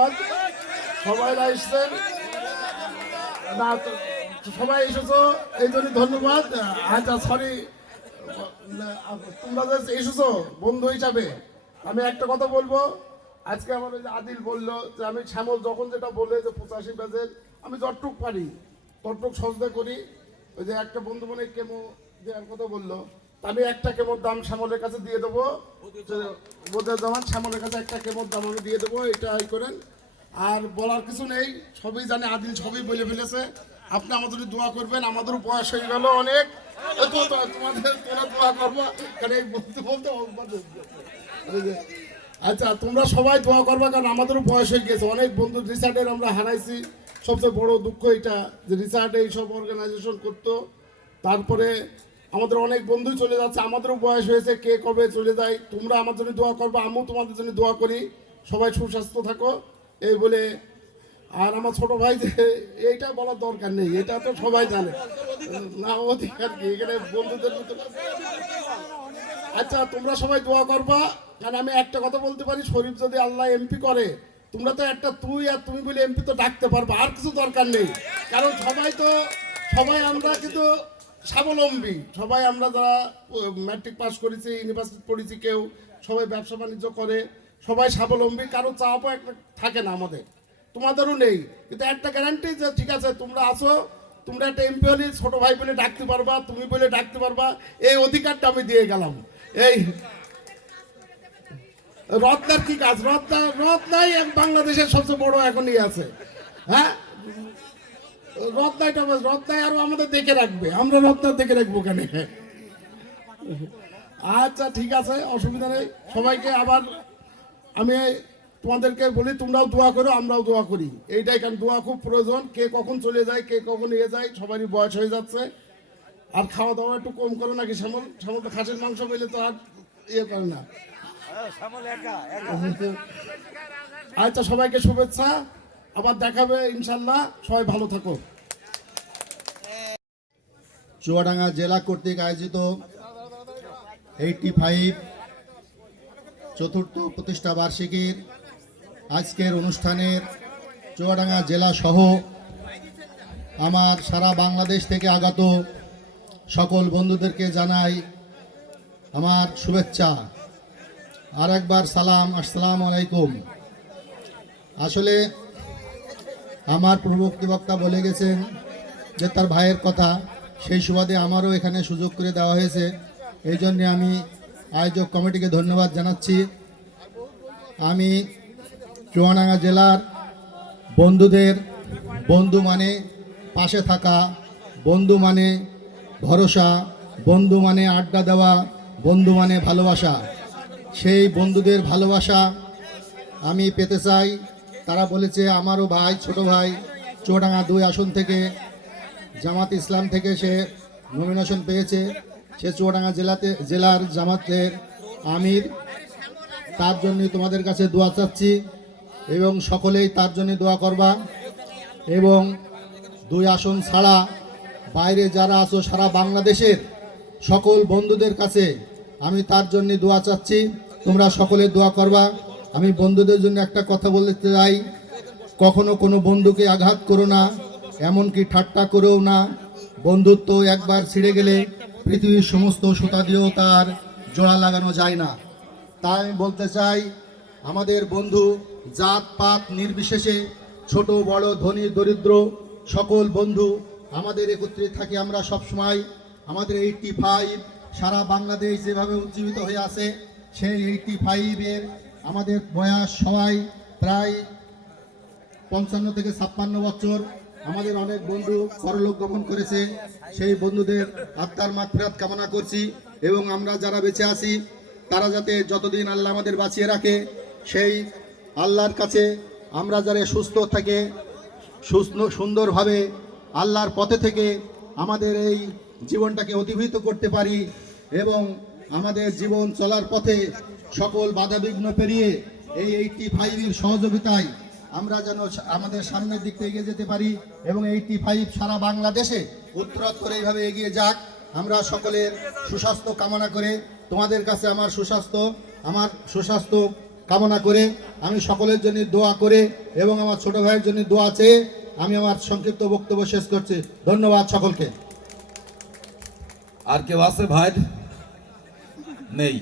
ধন্যবাদ সবাই এসছেন না সবাই এসেছ, এই জন্য ধন্যবাদ। আচ্ছা সরি তোমরা যে এসেছ, বন্ধু হিসাবে, আমি একটা কথা বলব। আজকে আমার ওই যে আদিল বলল যে, আমি শ্যামল যখন যেটা বলে যে, পঁচাশি পেজের, আমি যতটুক পারি, ততটুক সজদা করি। ওই যে একটা বন্ধু মনে কেমো দেওয়ার কথা বলল। আমি একটা কেমোর দাম শ্যামলের কাছে দিয়ে দেবো। বোধের জামান শ্যামলের কাছে একটা কেমোর দাম আমি দিয়ে দেবো এটা এই করেন আর বলার কিছু নেই সবই জানে আদিল সবই বলে ফেলেছে আপনি আমাদের দোয়া করবেন আমাদেরও বয়স হয়ে গেল অনেক তোমাদের করব এই আচ্ছা তোমরা সবাই দোয়া করবা কারণ আমাদেরও বয়স হয়ে গেছে অনেক বন্ধু রিসার্টের আমরা হারাইছি সবচেয়ে বড় দুঃখ এটা যে রিসার্ট এইসব অর্গানাইজেশন করতো তারপরে আমাদের অনেক বন্ধুই চলে যাচ্ছে, আমাদেরও বয়স হয়েছে, কে কবে চলে যায়, তোমরা আমার জন্য দোয়া করবে, আমিও তোমাদের জন্য দোয়া করি। সবাই সুস্বাস্থ্য থাকো। এই বলে, আর আমার ছোট ভাই যে, এইটা বলার দরকার নেই, এটা তো সবাই জানে। না অধিকার কি, এখানে বন্ধুদের মতো। আচ্ছা তোমরা সবাই দোয়া করবা, কারণ আমি একটা কথা বলতে পারি, শরীফ যদি আল্লাহ এমপি করে, তোমরা তো একটা তুই আর তুমি বলে এমপি তো ডাকতে পারবা, আর কিছু দরকার নেই। কারণ সবাই তো, সবাই আমরা কিন্তু স্বাবলম্বী। সবাই আমরা যারা ম্যাট্রিক পাস করেছি ইউনিভার্সিটি পড়েছি কেউ, সবাই ব্যবসা বাণিজ্য করে, সবাই স্বাবলম্বী, কারও চাপও একটা থাকে না আমাদের। তোমাদেরও নেই। কিন্তু একটা গ্যারান্টি যে, ঠিক আছে, তোমরা আসো তোমরা একটা এমপি হলে ছোট ভাই বলে ডাকতে পারবা, তুমি বলে ডাকতে পারবা, এই অধিকারটা আমি দিয়ে গেলাম। এই রত্নার কি কাজ? রত্না, রত্নাই বাংলাদেশের সবচেয়ে বড় এখনই আছে। হ্যাঁ? দেখে রাখবে। আমরা রত্নার দেখে রাখব কেন আচ্ছা ঠিক আছে, অসুবিধা নেই। সবাইকে আবার আমি তোমাদেরকে বলি, তোমরাও দোয়া করো, আমরাও দোয়া করি। এইটাই কারণ দোয়া খুব প্রয়োজন। কে কখন চলে যায়, কে কখন এ যায়, সবারই বয়স হয়ে যাচ্ছে। আর খাওয়া দাওয়া একটু কম করো নাকি, শ্যামল? শ্যামল তো খাসির মাংস পেলে তো আর ইয়ে করে না। আচ্ছা সবাইকে শুভেচ্ছা। আবার দেখাবে, ইনশাল্লাহ। সবাই ভালো থাকো। চুয়াডাঙ্গা জেলা কর্তৃক আয়োজিত এইটটি ফাইভ চতুর্থ প্রতিষ্ঠা বার্ষিকীর আজকের অনুষ্ঠানের চুয়াডাঙ্গা জেলা সহ আমার সারা বাংলাদেশ থেকে আগত সকল বন্ধুদেরকে জানাই আমার শুভেচ্ছা। আর একবার সালাম, আসসালাম আলাইকুম। আসলে আমার পূর্ববর্তী বক্তা বলে গেছেন যে তার ভাইয়ের কথা। সেই সুবাদে আমারও এখানে সুযোগ করে দেওয়া হয়েছে। এই জন্যে আমি আয়োজক কমিটিকে ধন্যবাদ জানাচ্ছি। আমি চুয়াডাঙ্গা জেলার বন্ধুদের বন্ধু মানে পাশে থাকা, বন্ধু মানে ভরসা, বন্ধু মানে আড্ডা দেওয়া, বন্ধু মানে ভালোবাসা। সেই বন্ধুদের ভালোবাসা আমি পেতে চাই। তারা বলেছে, আমারও ভাই, ছোট ভাই, চুয়াডাঙ্গা দুই আসন থেকে জামাত ইসলাম থেকে সে নমিনেশন পেয়েছে। সে চুয়াডাঙ্গা জেলাতে, জেলার জামাতের আমির। তার জন্য তোমাদের কাছে দোয়া চাচ্ছি এবং সকলেই তার জন্য দোয়া করবা এবং দুই আসন ছাড়া বাইরে যারা আছো সারা বাংলাদেশের সকল বন্ধুদের কাছে আমি তার জন্য দোয়া চাচ্ছি। তোমরা সকলে দোয়া করবা। আমি বন্ধুদের জন্য একটা কথা বলতে চাই। কখনো কোনো বন্ধুকে আঘাত করো না। এমনকি ঠাট্টা করেও না। বন্ধুত্ব একবার ছিঁড়ে গেলে পৃথিবীর সমস্ত সুতা দিয়েও তার জোড়া লাগানো যায় না। তাই আমি বলতে চাই, আমাদের বন্ধু, জাত পাত নির্বিশেষে ছোট, বড়, ধনী, দরিদ্র সকল বন্ধু আমাদের একত্রিত থাকি আমরা সবসময়। আমাদের এইটটি ফাইভ সারা বাংলাদেশ যেভাবে উজ্জীবিত হয়ে আছে, সেই এইটটি ফাইভের আমাদের বয়স সবাই প্রায় পঞ্চান্ন থেকে ছাপ্পান্ন বছর। আমাদের অনেক বন্ধু পরলোক গমন করেছে। সেই বন্ধুদের আত্মার মাত্রাত কামনা করছি এবং আমরা যারা বেঁচে আছি, তারা যাতে যতদিন আল্লাহ আমাদের বাঁচিয়ে রাখে, সেই আল্লাহর কাছে আমরা যারা সুস্থ থাকে, সুস্থ, সুন্দরভাবে আল্লাহর পথে থেকে আমাদের এই জীবনটাকে অতিবাহিত করতে পারি এবং আমাদের জীবন চলার পথে সকল বাধাবিঘ্ন পেরিয়ে এই এইটটি ফাইভের সহযোগিতায় আমরা যেন আমাদের সামনের দিকটা এগিয়ে যেতে পারি এবং এইটি ফাইভ সারা বাংলাদেশে উত্তরোত্তর এইভাবে এগিয়ে যাক। আমরা সকলের সুস্বাস্থ্য কামনা করে, তোমাদের কাছে আমার সুস্বাস্থ্য আমার সুস্বাস্থ্য কামনা করে, আমি সকলের জন্য দোয়া করে এবং আমার ছোট ভাইয়ের জন্য দোয়া চেয়ে আমি আমার সংক্ষিপ্ত বক্তব্য শেষ করছি। ধন্যবাদ সকলকে। আর কেউ আছে ভাই? নেই।